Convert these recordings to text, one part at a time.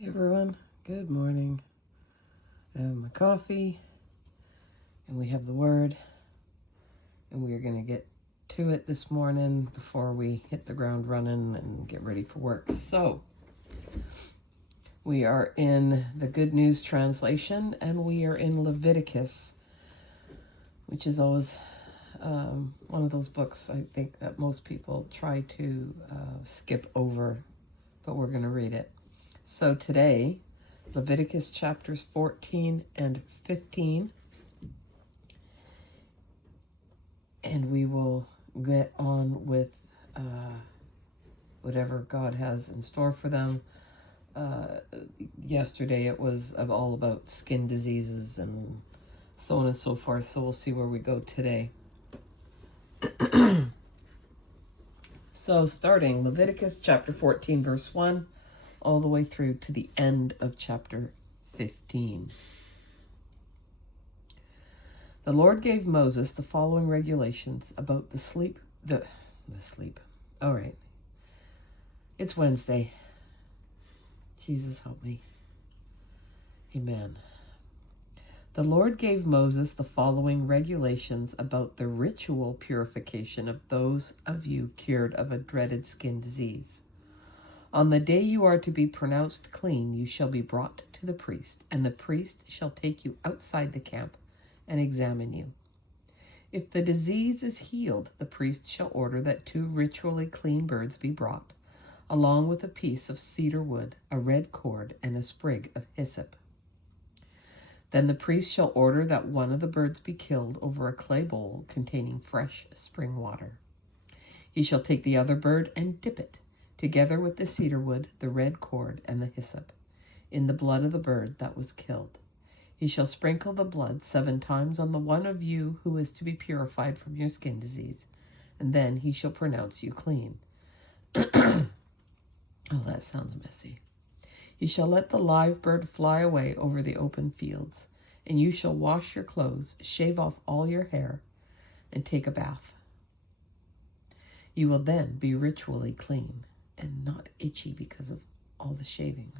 Hey everyone, good morning. I have my coffee and we have the word, and we are going to get to it this morning before we hit the ground running and get ready for work. So, we are in the Good News Translation and we are in Leviticus, which is always one of those books I think that most people try to skip over, but we're going to read it. So today, Leviticus chapters 14 and 15, and we will get on with whatever God has in store for them. Yesterday it was all about skin diseases and so on and so forth, so we'll see where we go today. So starting Leviticus chapter 14 verse 1 all the way through to the end of chapter 15. The Lord gave Moses the following regulations about the sleep. All right. It's Wednesday. Jesus help me. Amen. The Lord gave Moses the following regulations about the ritual purification of those of you cured of a dreaded skin disease. On the day you are to be pronounced clean, you shall be brought to the priest, and the priest shall take you outside the camp and examine you. If the disease is healed, the priest shall order that 2 ritually clean birds be brought, along with a piece of cedar wood, a red cord, and a sprig of hyssop. Then the priest shall order that one of the birds be killed over a clay bowl containing fresh spring water. He shall take the other bird and dip it, together with the cedar wood, the red cord, and the hyssop, in the blood of the bird that was killed. He shall sprinkle the blood 7 times on the one of you who is to be purified from your skin disease, and then he shall pronounce you clean. Oh, that sounds messy. He shall let the live bird fly away over the open fields, and you shall wash your clothes, shave off all your hair, and take a bath. You will then be ritually clean and not itchy because of all the shaving.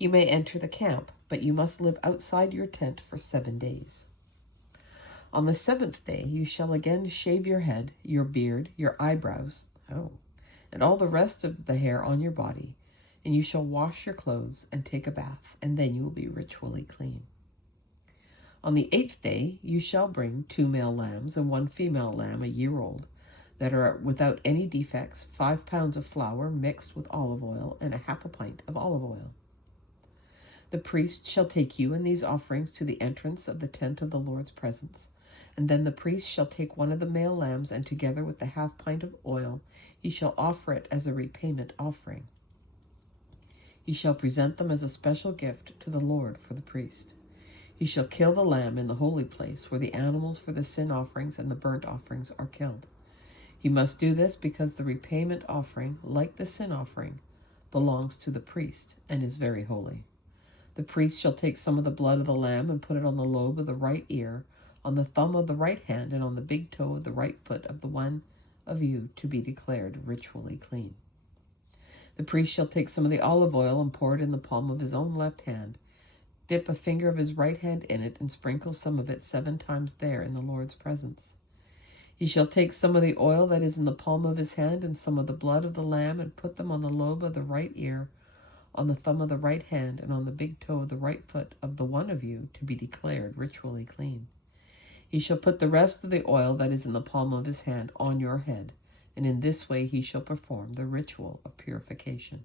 You may enter the camp, but you must live outside your tent for 7 days. On the 7th day you shall again shave your head, your beard, your eyebrows, and all the rest of the hair on your body, and you shall wash your clothes and take a bath, and then you will be ritually clean. On the 8th day you shall bring 2 male lambs and 1 female lamb a year old, that are without any defects, 5 pounds of flour mixed with olive oil, and 1/2 pint of olive oil. The priest shall take you and these offerings to the entrance of the tent of the Lord's presence, and then the priest shall take one of the male lambs, and together with the 1/2 pint of oil he shall offer it as a repayment offering. He shall present them as a special gift to the Lord for the priest. He shall kill the lamb in the holy place where the animals for the sin offerings and the burnt offerings are killed. He must do this because the repayment offering, like the sin offering, belongs to the priest and is very holy. The priest shall take some of the blood of the lamb and put it on the lobe of the right ear, on the thumb of the right hand, and on the big toe of the right foot of the one of you to be declared ritually clean. The priest shall take some of the olive oil and pour it in the palm of his own left hand, dip a finger of his right hand in it, and sprinkle some of it 7 times there in the Lord's presence. He shall take some of the oil that is in the palm of his hand and some of the blood of the lamb and put them on the lobe of the right ear, on the thumb of the right hand, and on the big toe of the right foot of the one of you to be declared ritually clean. He shall put the rest of the oil that is in the palm of his hand on your head, and in this way he shall perform the ritual of purification.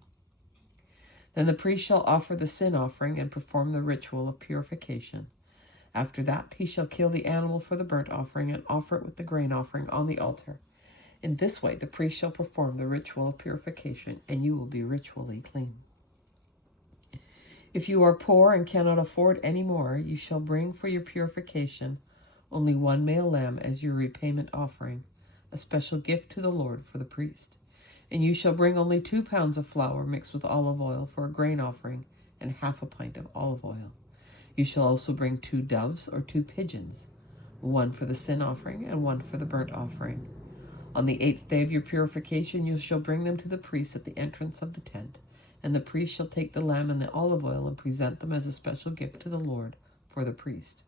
Then the priest shall offer the sin offering and perform the ritual of purification. After that he shall kill the animal for the burnt offering and offer it with the grain offering on the altar. In this way the priest shall perform the ritual of purification, and you will be ritually clean. If you are poor and cannot afford any more, you shall bring for your purification only 1 male lamb as your repayment offering, a special gift to the Lord for the priest. And you shall bring only 2 pounds of flour mixed with olive oil for a grain offering, and 1/2 pint of olive oil. You shall also bring 2 doves or 2 pigeons, 1 for the sin offering and 1 for the burnt offering. On the 8th day of your purification you shall bring them to the priest at the entrance of the tent, And the priest shall take the lamb and the olive oil and present them as a special gift to the Lord for the priest.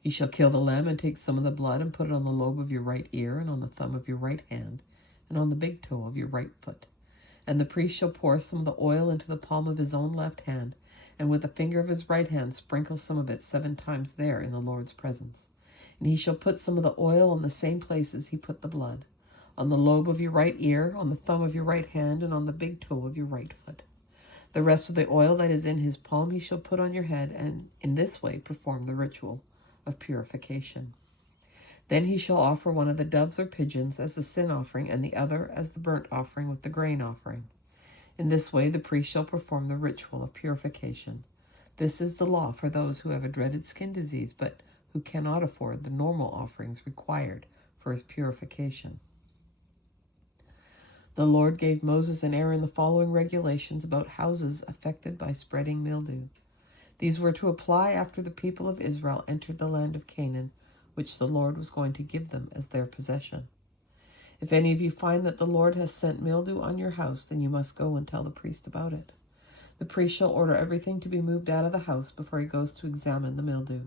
He shall kill the lamb and take some of the blood and put it on the lobe of your right ear and on the thumb of your right hand and on the big toe of your right foot. And the priest shall pour some of the oil into the palm of his own left hand, and with the finger of his right hand sprinkle some of it 7 times there in the Lord's presence. And he shall put some of the oil on the same places he put the blood, on the lobe of your right ear, on the thumb of your right hand, and on the big toe of your right foot. The rest of the oil that is in his palm he shall put on your head, and in this way perform the ritual of purification. Then he shall offer one of the doves or pigeons as the sin offering, and the other as the burnt offering with the grain offering. In this way the priest shall perform the ritual of purification. This is the law for those who have a dreaded skin disease, but who cannot afford the normal offerings required for his purification. The Lord gave Moses and Aaron the following regulations about houses affected by spreading mildew. These were to apply after the people of Israel entered the land of Canaan, which the Lord was going to give them as their possession. If any of you find that the Lord has sent mildew on your house, then you must go and tell the priest about it. The priest shall order everything to be moved out of the house before he goes to examine the mildew.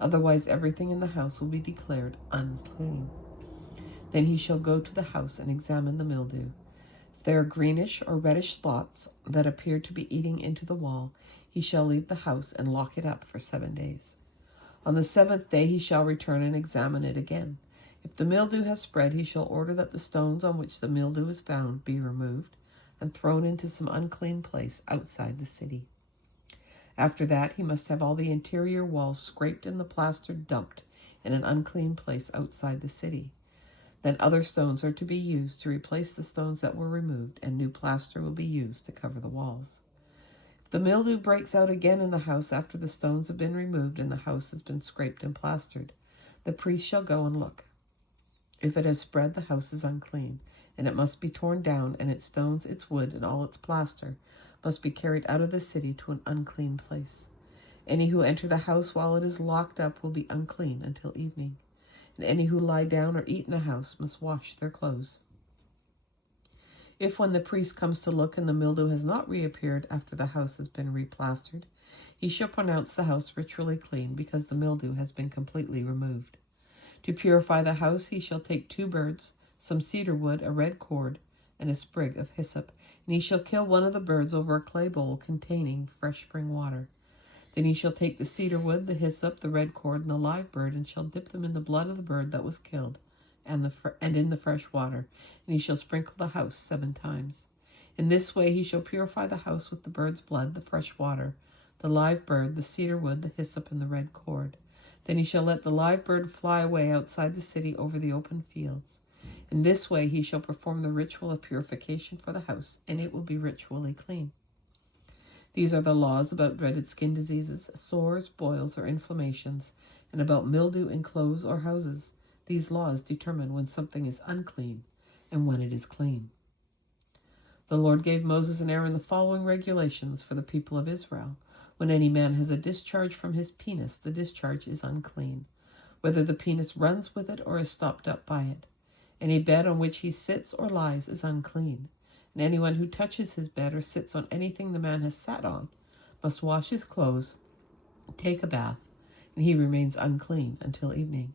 Otherwise, everything in the house will be declared unclean. Then he shall go to the house and examine the mildew. If there are greenish or reddish spots that appear to be eating into the wall, he shall leave the house and lock it up for 7 days. On the 7th day he shall return and examine it again. If the mildew has spread, he shall order that the stones on which the mildew is found be removed and thrown into some unclean place outside the city. After that, he must have all the interior walls scraped and the plaster dumped in an unclean place outside the city. Then other stones are to be used to replace the stones that were removed, and new plaster will be used to cover the walls. If the mildew breaks out again in the house after the stones have been removed and the house has been scraped and plastered, the priest shall go and look. If it has spread, the house is unclean, and it must be torn down, and its stones, its wood, and all its plaster must be carried out of the city to an unclean place. Any who enter the house while it is locked up will be unclean until evening, and any who lie down or eat in the house must wash their clothes. If when the priest comes to look and the mildew has not reappeared after the house has been replastered, he shall pronounce the house ritually clean because the mildew has been completely removed. To purify the house, he shall take 2 birds, some cedar wood, a red cord, and a sprig of hyssop, and he shall kill one of the birds over a clay bowl containing fresh spring water. Then he shall take the cedar wood, the hyssop, the red cord, and the live bird, and shall dip them in the blood of the bird that was killed, and in the fresh water, and he shall sprinkle the house 7 times. In this way he shall purify the house with the bird's blood, the fresh water, the live bird, the cedar wood, the hyssop, and the red cord. Then he shall let the live bird fly away outside the city over the open fields. In this way he shall perform the ritual of purification for the house, and it will be ritually clean. These are the laws about dreaded skin diseases, sores, boils, or inflammations, and about mildew in clothes or houses. These laws determine when something is unclean and when it is clean. The Lord gave Moses and Aaron the following regulations for the people of Israel. When any man has a discharge from his penis, the discharge is unclean, whether the penis runs with it or is stopped up by it. Any bed on which he sits or lies is unclean, and anyone who touches his bed or sits on anything the man has sat on must wash his clothes, take a bath, and he remains unclean until evening.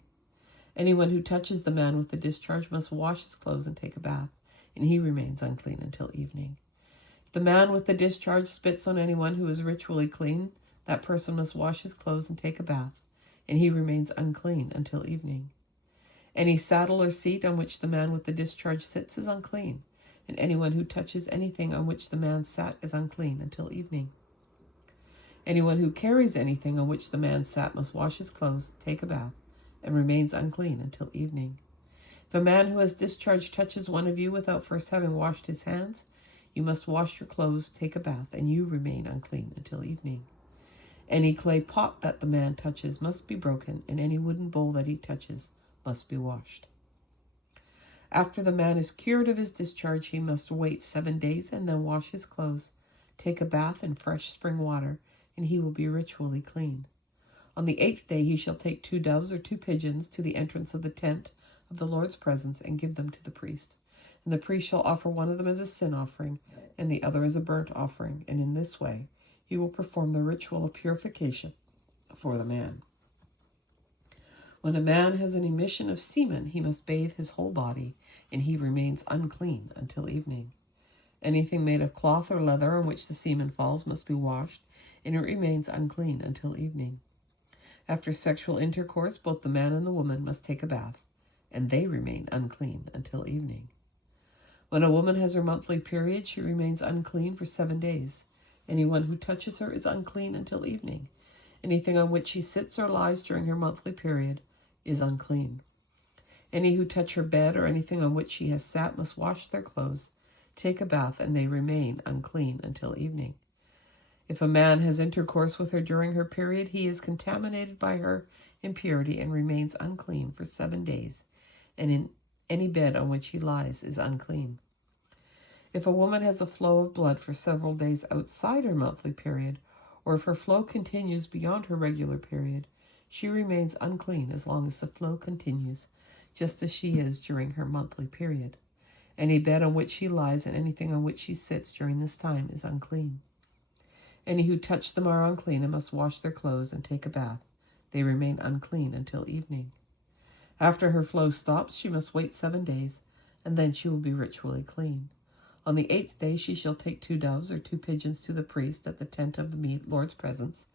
Anyone who touches the man with the discharge must wash his clothes and take a bath, and he remains unclean until evening. If the man with the discharge spits on anyone who is ritually clean, that person must wash his clothes and take a bath, and he remains unclean until evening. Any saddle or seat on which the man with the discharge sits is unclean, and anyone who touches anything on which the man sat is unclean until evening. Anyone who carries anything on which the man sat must wash his clothes, take a bath, and remains unclean until evening. If a man who has discharge touches one of you without first having washed his hands, you must wash your clothes, take a bath, and you remain unclean until evening. Any clay pot that the man touches must be broken, and any wooden bowl that he touches must be washed. After the man is cured of his discharge, he must wait 7 days and then wash his clothes, take a bath in fresh spring water, and he will be ritually clean. On the 8th day he shall take 2 doves or 2 pigeons to the entrance of the tent of the Lord's presence and give them to the priest. And the priest shall offer one of them as a sin offering, and the other as a burnt offering, and in this way he will perform the ritual of purification for the man. When a man has an emission of semen, he must bathe his whole body, and he remains unclean until evening. Anything made of cloth or leather on which the semen falls must be washed, and it remains unclean until evening. After sexual intercourse, both the man and the woman must take a bath, and they remain unclean until evening. When a woman has her monthly period, she remains unclean for 7 days. Anyone who touches her is unclean until evening. Anything on which she sits or lies during her monthly period is unclean. Any who touch her bed or anything on which she has sat must wash their clothes, take a bath, and they remain unclean until evening. If a man has intercourse with her during her period, he is contaminated by her impurity and remains unclean for 7 days, and in any bed on which he lies is unclean. If a woman has a flow of blood for several days outside her monthly period, or if her flow continues beyond her regular period, she remains unclean as long as the flow continues, just as she is during her monthly period. Any bed on which she lies and anything on which she sits during this time is unclean. Any who touch them are unclean and must wash their clothes and take a bath. They remain unclean until evening. After her flow stops, she must wait 7 days, and then she will be ritually clean. On the 8th day she shall take 2 doves or 2 pigeons to the priest at the tent of the Lord's presence,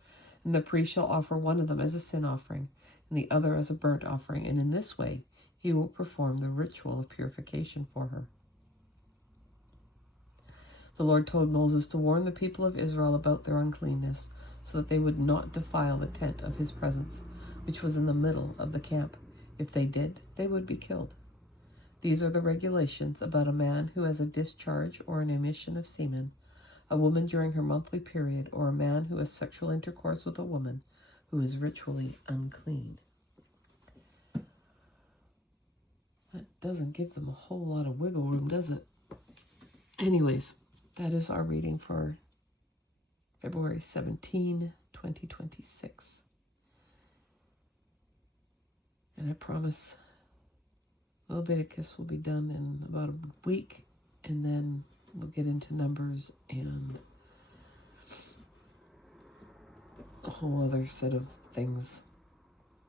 and the priest shall offer one of them as a sin offering, and the other as a burnt offering, and in this way he will perform the ritual of purification for her. The Lord told Moses to warn the people of Israel about their uncleanness, so that they would not defile the tent of his presence, which was in the middle of the camp. If they did, they would be killed. These are the regulations about a man who has a discharge or an emission of semen, a woman during her monthly period, or a man who has sexual intercourse with a woman who is ritually unclean. That doesn't give them a whole lot of wiggle room, does it? Anyways, that is our reading for February 17, 2026. And I promise Leviticus will be done in about a week, and then we'll get into Numbers and a whole other set of things.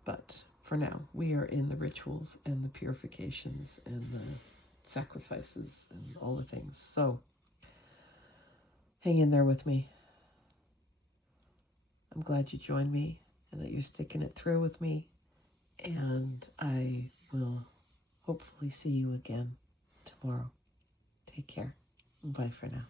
But for now, we are in the rituals and the purifications and the sacrifices and all the things. So hang in there with me. I'm glad you joined me and that you're sticking it through with me. And I will hopefully see you again tomorrow. Take care. Bye for now.